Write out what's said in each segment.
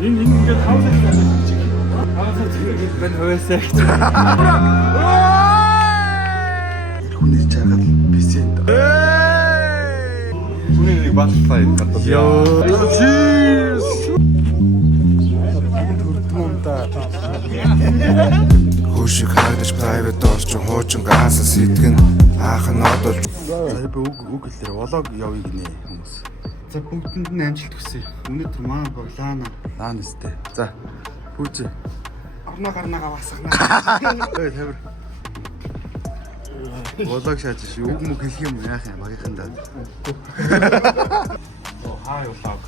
Энэ ингээд хаусаа хийх. Хаусаа хийх бэн хөөсэй. Хүний чагаад писэнд. Хүний нэг батлаа гадаа. Йоо. Cheers. Хөөшиг хаагдаж private орчин хуучин гаасаа сэтгэн аахан одолж. За би үг хэлээр влог явъя гинэ хүмүүс. За бүгдэнд нь амжилт хүсье. Өнөөдөр маа баглаана. Лаан өстэй. За пүүж. Гарнагаа басгана. Ой тавир. Влог шааж шүү. Үг мөг хэлэх юм яах юм багийнхандаа. Хаа влог.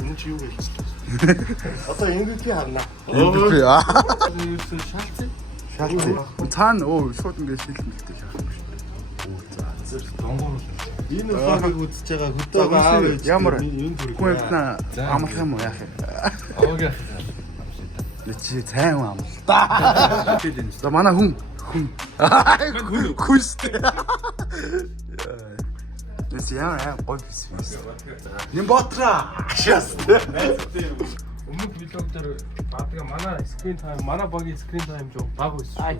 Энэ чи юу гэж. Одоо MVP харна. MVP аа. Юусэн шалцсан. Шалт. Цаана шууд ингэ шилмэлтэй шахах шүү. Зэрэг донгор. Энэ влогийг үзэж байгаа хөдөөгөө аав ээж. Ямар энэ зүрх. хүн амтна амлах юм уу яах юм. Окей. Чи цайн амлаа. За манай хүн. Хүстэй. Нэс яа гой бис. Nim ботра. Шаст. Өмнөх влог дээр баадгаа манай screen time, манай багийн screen time жоо баг байсан.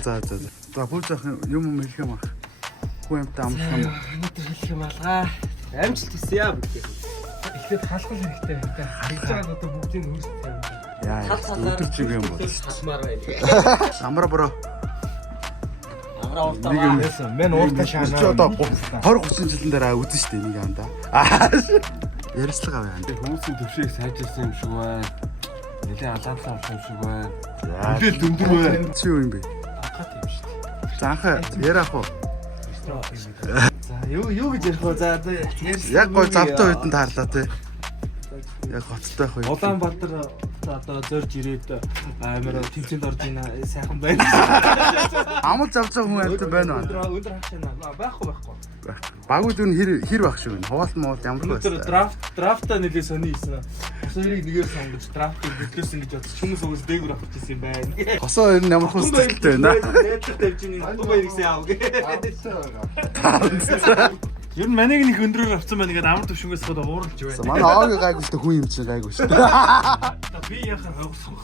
За. За пүүж ах юм хэлэх юм ах. Хүн амтаа амлах юм. Өнөөдөр хэлэх юм алгаа. Амжилт хийсэн яа бүгд. Эхлээд халахл хэрэгтэй юм да. Харж байгаа одоо бүгдийг өөрсдөө юм. Яа. Өдөр чиг юм бол. Тасмаар байна. Амра бро. Амраа уртаа байсан. Мен ууртаа шаанаа. Чи одоо 20-30 жилийн дараа үзэн штэ нэг анда. Ярилцлага аваа. Хүмүүсийн төвшийг сайжирсан юм шиг байна. Нэлээ алаалсан юм шиг байна. Бүлээл дөмдөр байна. Чи юу юм бэ? Хат юм шүү дээ. За анхаа яриах уу? За юу гэж ярих вэ? За Яг гой завтай үйдэнд таарлаа тий. Яг гоцтой байх уу? Улаанбаатар одоо зорж ирээд амар тэмцээнд орж ийн сайхан байна. Амал завж байгаа хүн амт байна уу? Өндөр хашаана. Байхгүй. Багууд юу хэр байх шүү вэ? Хуваалт моол ямар байх вэ? Өндөр драфта нэлээ сони хийсэн. Хосоо хэрэг нэгээр сонгож драфтыг бидлээсэн гэж бодсон. Хүмүүс уус дээгүр авч ирсэн юм байна. Хосоо ер нь ямар хүн сэтгэлтэй байна? Найдвар тавьж ийн Дубай ирсэн яав гэ. Ер нь манайг нэг өндрөөр авсан байна гэдэг амар төвшнгөөс хад ууралж байна. Манай аагийн гайгуултай хүн юм чинь гайгүй шүү дээ. Би яхаа хавсан.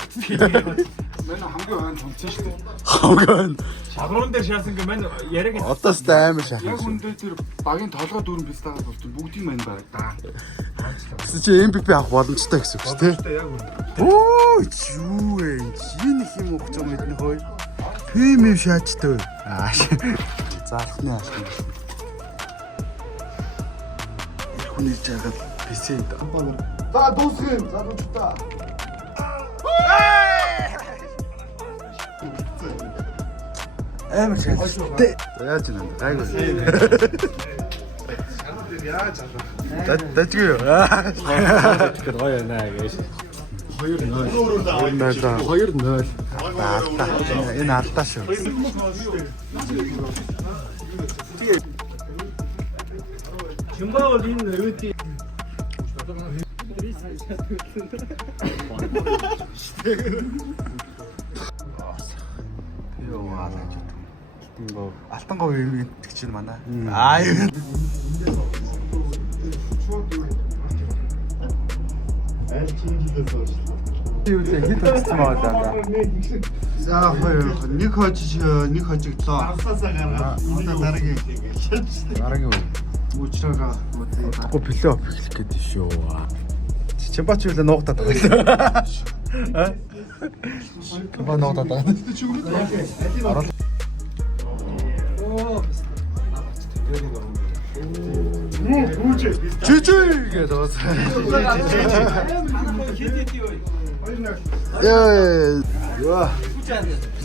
Манай хамгийн ойн томцсон шүү дээ. Хамгийн. Шалгуурн дээр шаасан гэ мань яриаг Одоо ч амар шахах. Яг үндэ тэр багийн толгой дүүрэн пистагаа болчих бүгдийн мань бараг даа. Чи MVP авах боломжтой гэсэн үг шүү дээ. Яг үндэ. Оо юу вэ? Энэ их юм ухаж байгаа мэднэ хөөе. Пим шаачтай. Заалхны ашиг. Хүний жагаад писэнд. За дуусгын. За дуусгаа. Амар шаачтай. Яаж юм бэ? Гайгүй. Яаж аа. Дажгүй юу? тэгэхээр гоё байна гэж. 2-0. Энэ алдаа шүү. Чимбаа бол энэ өөдий Алтан говь юм гэдэг чинь манай. Юу. Юу л хит тавьсан байгаа даа. За хоёр нэг хожигдлоо. Асаасаа гаргаа. Одоо дараагийн Дараагийн үе. уучраагаа Аахгүй плей-офф эхлэх гэдэг шүү. Чимбач юу л нуугдаад байгаа. Чимбаа нуугдаад байгаа. Жижиг гэдэг бас. Яа.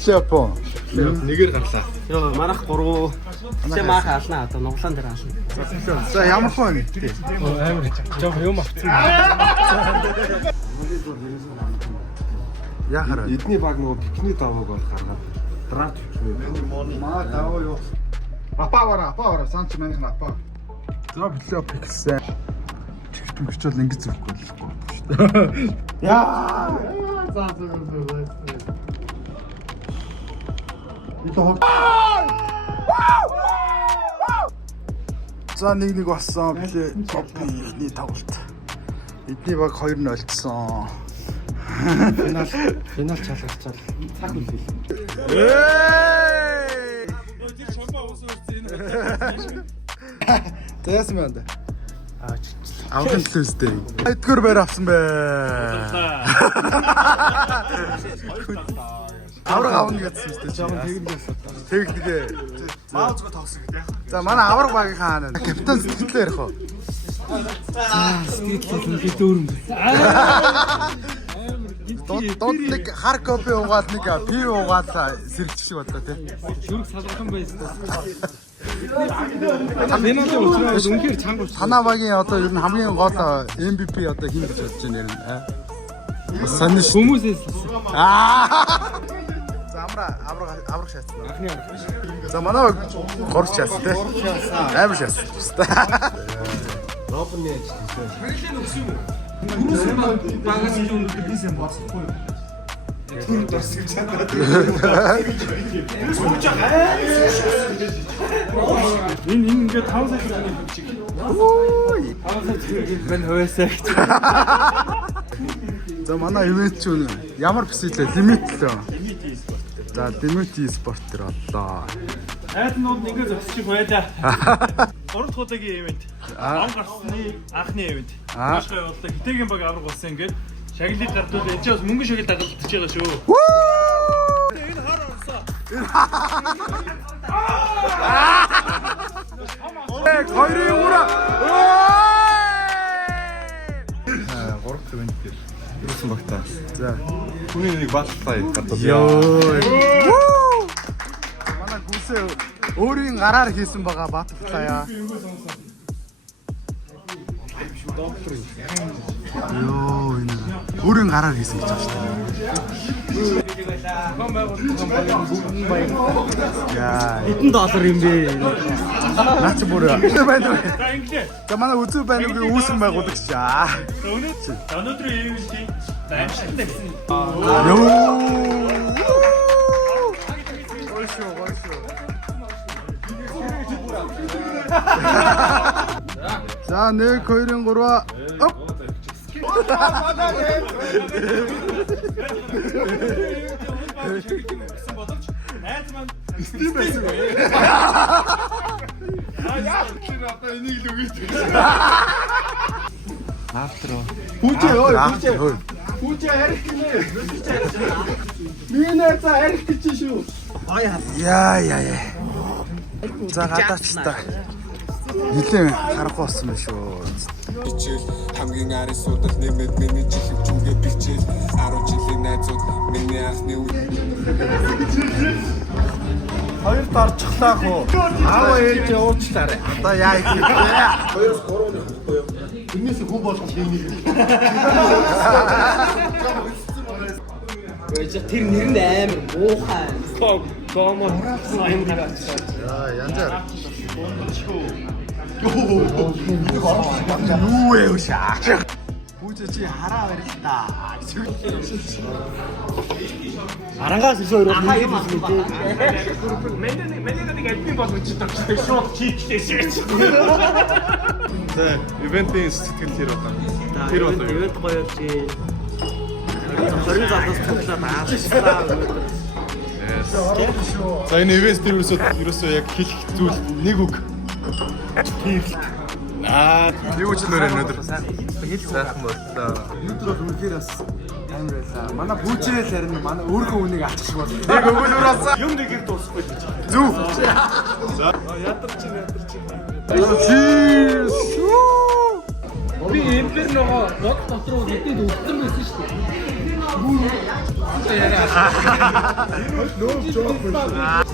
Япон. нэгээр гарлаа. Йоо манайх 3 чи мааха алнаа одоо нуглаан дээр ална. За ямар хүн вэ? Амар жоох юм авцсан. Яхаар. эдний баг нөгөө пикний давааг бол гаргаад драфт хийх. Маа даваа юу? Апаа санч мэнх апаа. За плей-офф ихсэн. Тэгтүгч бол ингэж зөвхгүй болохгүй шүү дээ. Яа. За. Ито хог. За нэг болсон плей-оффны тоглолт. Эдний баг 2 нь олцсон. Финал чалгачаал. Цаг үлээл. Тэр шампаа уусаа үрцэн энэ. Заяасан байна. Аврал төлөөстэй. Эдгээр байр авсан бэ. Авраг авна гэсэн үстэй. Жаахан тэгнэгээ. Маузгаа тоглосон гэдэг. За манай авраг багийн хаана. Капитан сэтгэлээ ярих уу? Сэтгэлээ үнэхээр дөөрөм. Дод нэг хар кофе уугаад нэг пив уугаад сэргчих шиг бодлоо тий. Шүрэг салган байсан. Финал уучраад үнэхээр чанга уучраа. Танаа багийн одоо ер нь хамгийн гол MVP одоо хин гэж бодож байна ер нь. Саний Хүмүүсээс За авраг шаасан. Анхны авраг. За манай баг горч шаасан тий. Амар шаасан. Робын яаж тийм. Мэрлэн өгсөн юм уу? Хүмүүс багаас илүү өнөдөрнөөс юм босхгүй юу? Түр дурс гэж чадаад. Энэ ингээд 5 сая төгрөгийн бичиг. Ой. 5 сая төгрөгийг мань хуваасаа гэж. За манай ивент ч үнэ ямар бисэлээ лимит лөө. За лимит e-спорт төр боллоо. Айтнууд ингээд зогсчих байлаа. 3 дахь удаагийн ивент. Ам гарсны анхны ивент. Машгаа явуулдаг хитэгийн баг авраг болсон ингээд шагналыг гардуул энэ ч бас мөнгө шагнал дагалдаж байгаа шүү. Энэ хар орсоо. Хоёрын ура. 3 дахь ивент дээр юусан багтаа. За Хүний нэг баталтай гадаад. ёо. Манай гүсээ өөрийн гараар хийсэн байгаа баталгаа яа. Ёо энэ өөрийн гараар хийсэн гэж байна шүү дээ. Яа. $1 юм бэ? Наач бүр байна. За инглээ. За манай үзүү байна уу үүсгэн байгуулагч аа. Өнөөдрийн ивентийн амжилттай гэсэн. Ёо. За 1 2 3 оп. Найз маань Стим байсан. Энийг л үгүйт. After. Хүүчээ ой After. Хүүчээ харих гинэ. Минь за харих гэж шүү. Яа. За гадаач та. Нилээн харахгүй болсон байх шүү. Бичээл хамгийн ари судал нэмээд миний чихв чүгээ бичээл 10 жилийн найзууд миний анхны үе. Хоёр дарчихлаах уу? Аав ээж уучлаарай. Одоо яа их юм бэ? 2-3 нь хөхгүй юу? Энээс хүн болгох юм нэг. Тэр нэр нь амар муухай. Комо сайн гараад. Янзаар. Юу вэ шаа? Хүүч чи хараа барил та. Арангаас өсөөр хэлээд байсан үү? Мэндэ нэг админ болгож чаддаг шууд чийгтэйсэн. За ивентийн сэтгэл тэр одоо. Тэр болоо. Ивент гоё чи. Хорин залгаас тудлаа баалчлаа. За энэ ивент дээр ерөөсөө яг хэлэх зүйл нэг үг. Юу ч нэр өнөдөр. Сайхан боллоо. Өнөөдөр бол үнэхээр бас амар байлаа. Манай пүүчээ л харин манай өөрхөн үнийг авчих шиг боллоо. Нэг өгүүлбэр болсон. Юм нэгийг дуусахгүй гэж. Зүг. Ядарч. Cheers. Би эмпер нөгөө бод дотроо нэтэд өвдсөн байсан шүү дээ. Нөө жоох байсан.